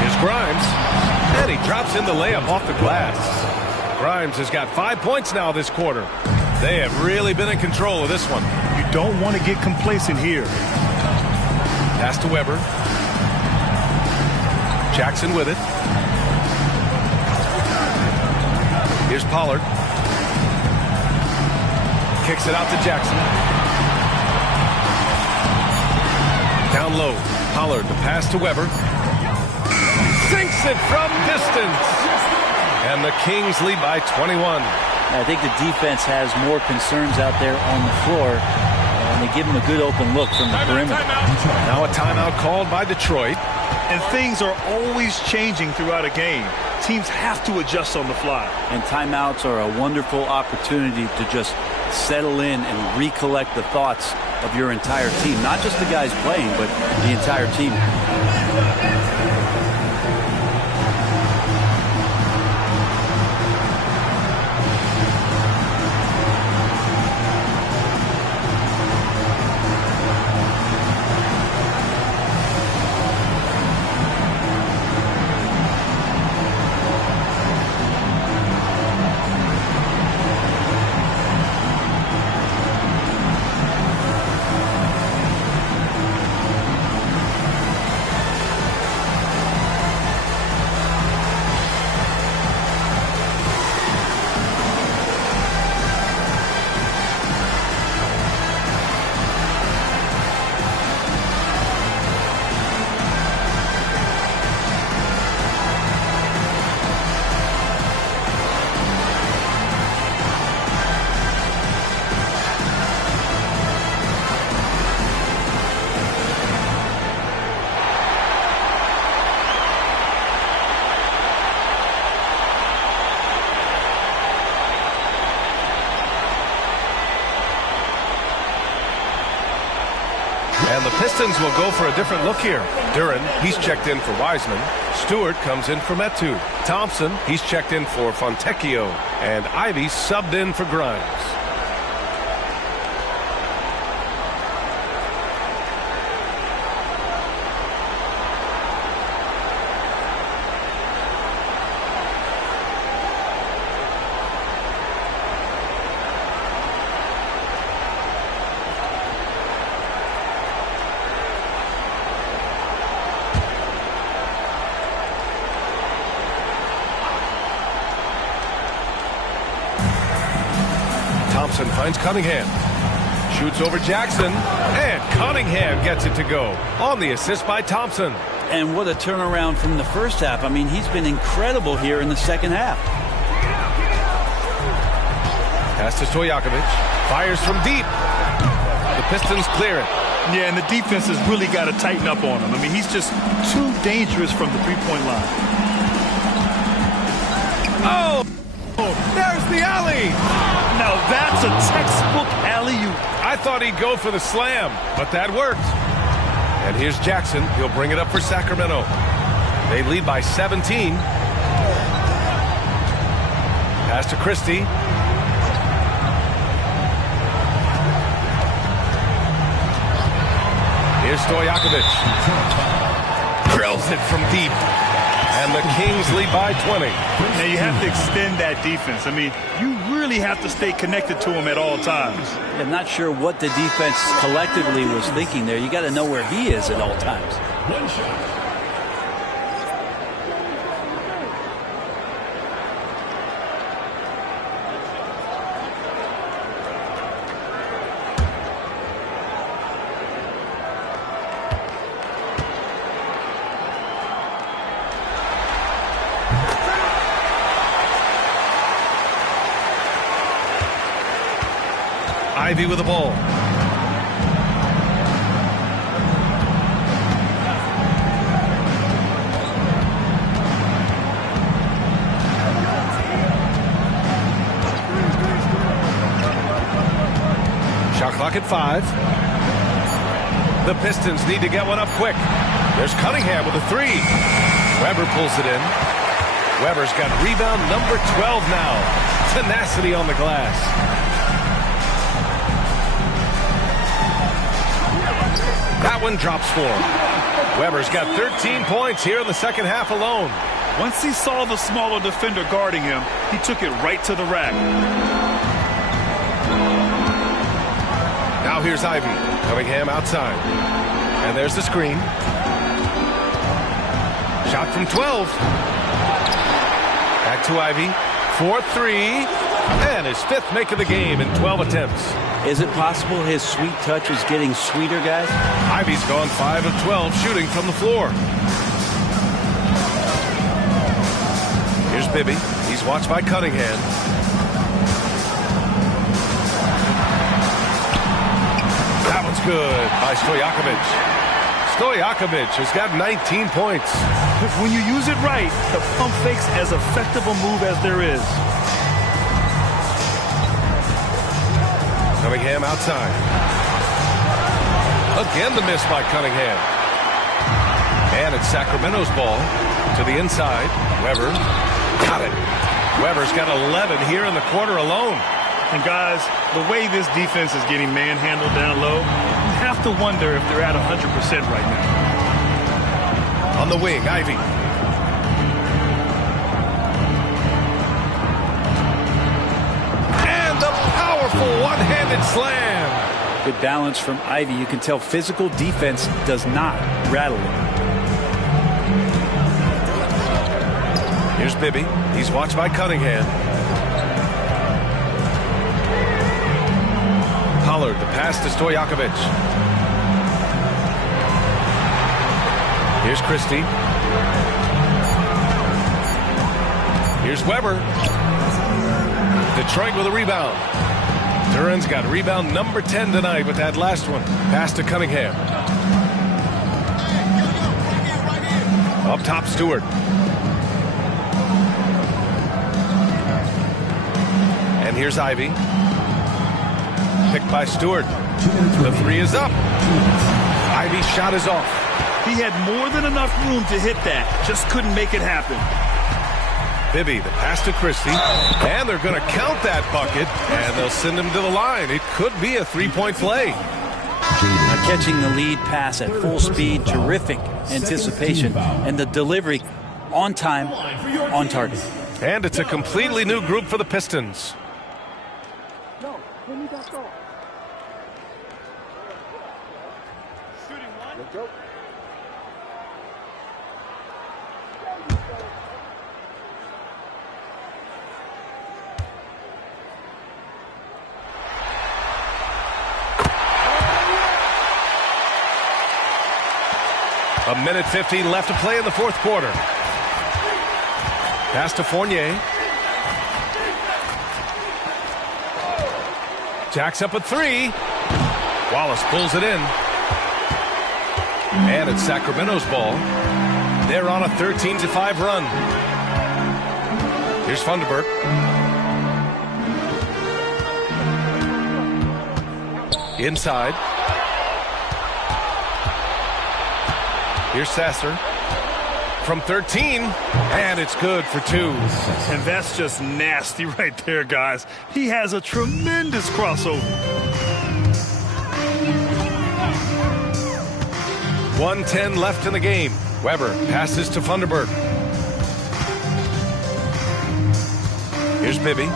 Here's Grimes. And he drops in the layup off the glass. Grimes has got 5 points now this quarter. They have really been in control of this one. You don't want to get complacent here. Pass to Weber. Jackson with it. Here's Pollard. Kicks it out to Jackson. Down low. Pollard, the pass to Weber. Sinks it from distance. And the Kings lead by 21. I think the defense has more concerns out there on the floor, and they give him a good open look from the perimeter. Now a timeout called by Detroit. And things are always changing throughout a game. Teams have to adjust on the fly. And timeouts are a wonderful opportunity to just settle in and recollect the thoughts of your entire team. Not just the guys playing, but the entire team. And the Pistons will go for a different look here. Duran, he's checked in for Wiseman. Stewart comes in for Metu. Thompson, he's checked in for Fontecchio. And Ivy subbed in for Grimes. Thompson finds Cunningham. Shoots over Jackson. And Cunningham gets it to go. On the assist by Thompson. And what a turnaround from the first half. I mean, he's been incredible here in the second half. Pass to Stojakovic. Fires from deep. The Pistons clear it. Yeah, and the defense has really got to tighten up on him. I mean, he's just too dangerous from the three-point line. Oh! There's the alley! Now that's a textbook alley-oop. I thought he'd go for the slam, but that worked. And here's Jackson. He'll bring it up for Sacramento. They lead by 17. Pass to Christie. Here's Stojakovic. Drills it from deep. And the Kings lead by 20. Now you have to extend that defense. I mean, you really have to stay connected to him at all times. I'm not sure what the defense collectively was thinking there. You got to know where he is at all times. One shot. Ivy with the ball. Shot clock at 5. The Pistons need to get one up quick. There's Cunningham with a 3. Weber pulls it in. Weber's got rebound number 12 now. Tenacity on the glass. That one drops for him. Weber's got 13 points here in the second half alone. Once he saw the smaller defender guarding him, he took it right to the rack. Now here's Ivy. Cunningham outside. And there's the screen. Shot from 12. Back to Ivy. 4-3. And his 5th make of the game in 12 attempts. Is it possible his sweet touch is getting sweeter, guys? Ivy's gone 5 of 12 shooting from the floor. Here's Bibby. He's watched by Cunningham. That one's good by Stojakovic. Stojakovic has got 19 points. When you use it right, the pump fake's as effective a move as there is. Cunningham outside. Again the miss by Cunningham. And it's Sacramento's ball to the inside. Weber got it. Weber's got 11 here in the quarter alone. And guys, the way this defense is getting manhandled down low, you have to wonder if they're at 100% right now. On the wing, Ivy. One-handed slam. Good balance from Ivy. You can tell physical defense does not rattle him. Here's Bibby. He's watched by Cunningham. Pollard, the pass to Stojakovic. Here's Christie. Here's Weber. Detroit with a rebound. Duran's got rebound number 10 tonight with that last one. Pass to Cunningham. Up top, Stewart. And here's Ivy. Picked by Stewart. The 3 is up. Ivy's shot is off. He had more than enough room to hit that. Just couldn't make it happen. Bibby, the pass to Christie. And they're going to count that bucket. And they'll send him to the line. It could be a three-point play. Catching the lead pass at full speed, terrific anticipation, and the delivery on time, on target. And it's a completely new group for the Pistons. A minute 15 left to play in the fourth quarter. Pass to Fournier. Jacks up a three. Wallace pulls it in. And it's Sacramento's ball. They're on a 13-5 run. Here's Funderburk. Inside. Here's Sasser from 13, and it's good for two. And that's just nasty right there, guys. He has a tremendous crossover. 1:10 left in the game. Weber passes to Funderburk. Here's Bibby.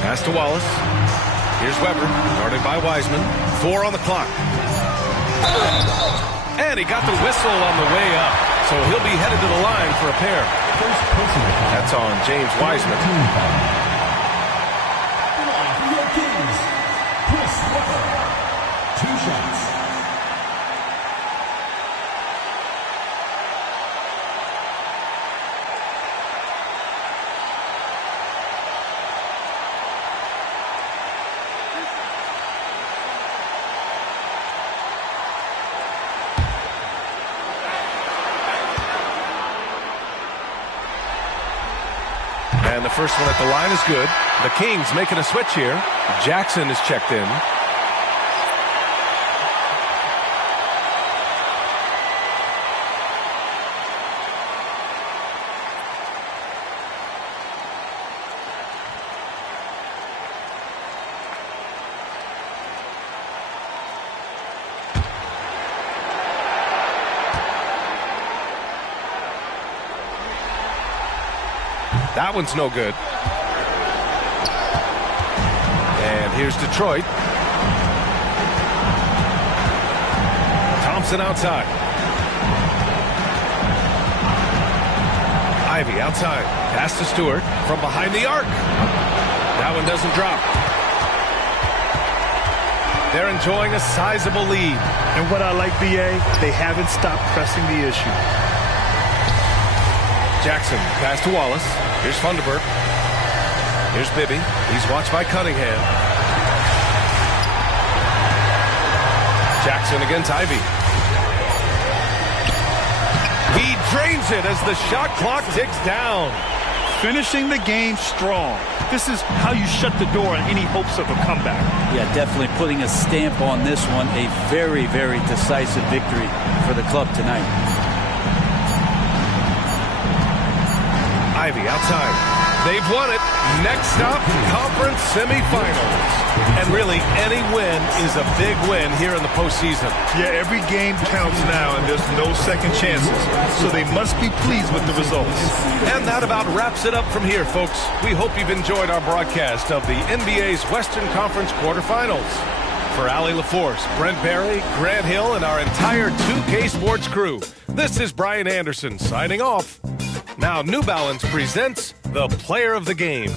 Pass to Wallace. Here's Weber, guarded by Wiseman. 4 on the clock. And he got the whistle on the way up, so he'll be headed to the line for a pair. That's on James Wiseman. Chris Weber, 2 shots. And the first one at the line is good. The Kings making a switch here. Jackson is checked in. That one's no good. And here's Detroit. Thompson outside. Ivy outside. Pass to Stewart from behind the arc. That one doesn't drop. They're enjoying a sizable lead. And what I like, BA, they haven't stopped pressing the issue. Jackson, pass to Wallace. Here's Funderburk. Here's Bibby. He's watched by Cunningham. Jackson against Ivy. He drains it as the shot clock ticks down. Finishing the game strong. This is how you shut the door on any hopes of a comeback. Yeah, definitely putting a stamp on this one. A very, very decisive victory for the club tonight. Ivy outside. They've won it. Next stop, conference semifinals. And really, any win is a big win here in the postseason. Yeah, every game counts now, and there's no second chances. So they must be pleased with the results. And that about wraps it up from here, folks. We hope you've enjoyed our broadcast of the NBA's Western Conference quarterfinals. For Allie LaForce, Brent Barry, Grant Hill, and our entire 2K Sports crew, this is Brian Anderson signing off. Now New Balance presents the Player of the Game.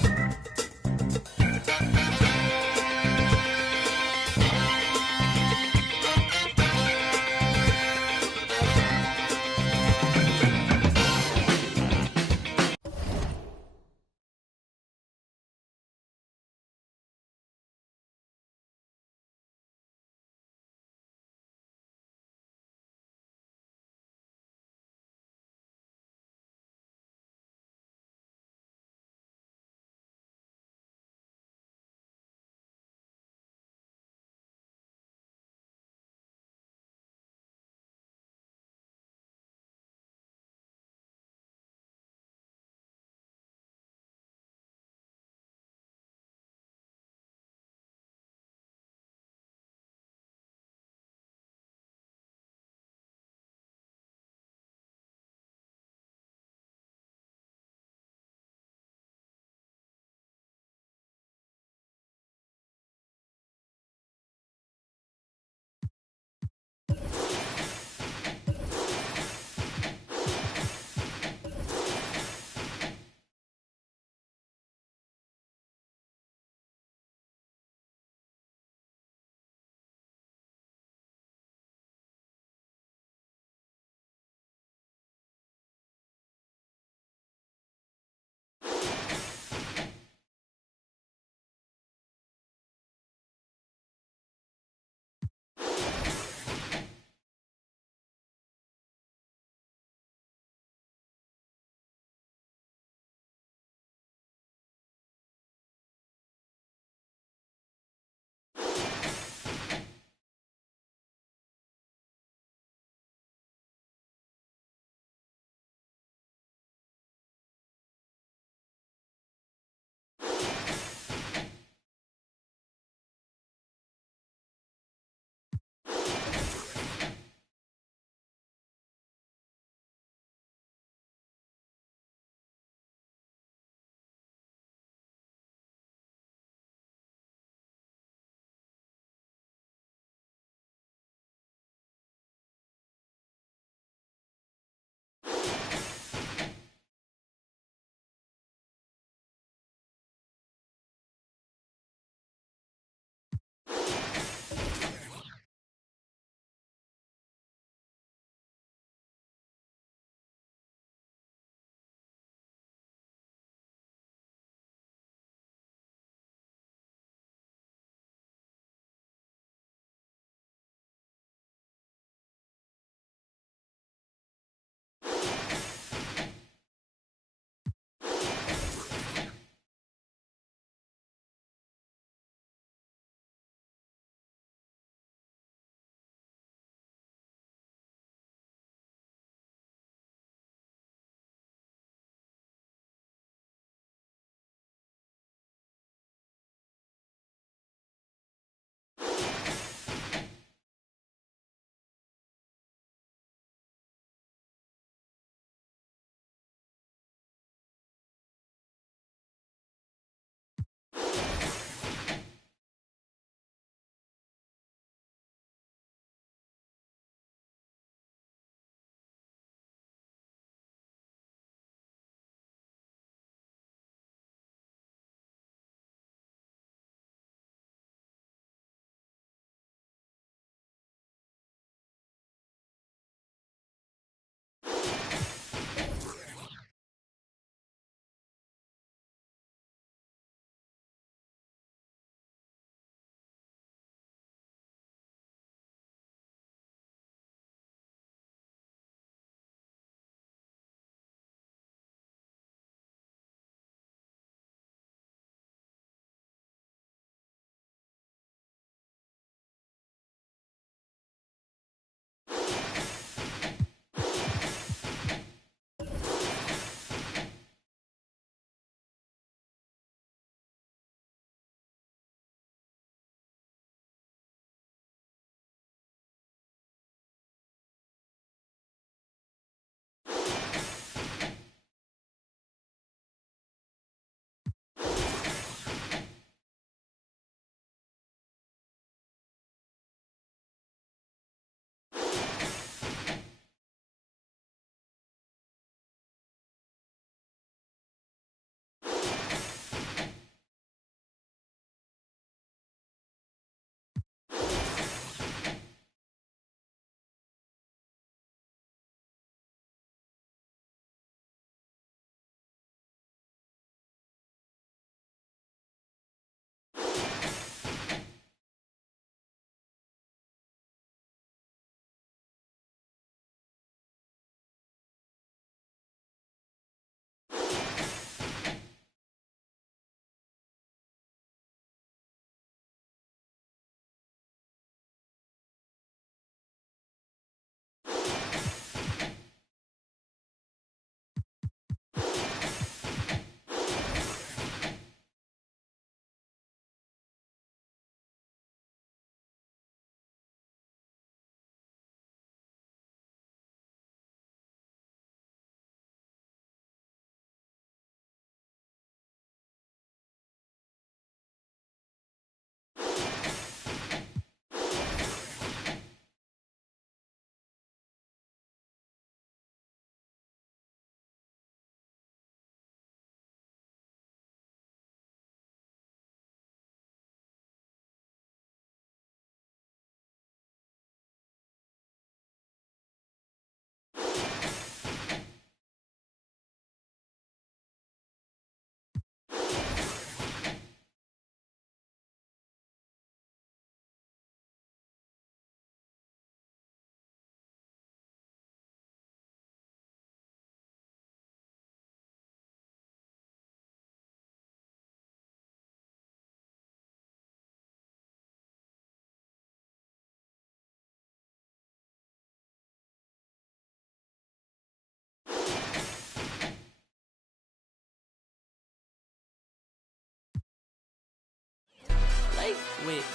with.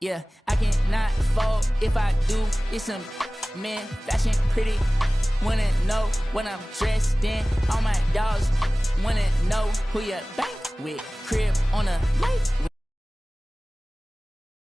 Yeah, I cannot fold. If I do, it's some man fashion pretty. Wanna know what I'm dressed in. All my dogs wanna know who you bank with. Crib on a lake.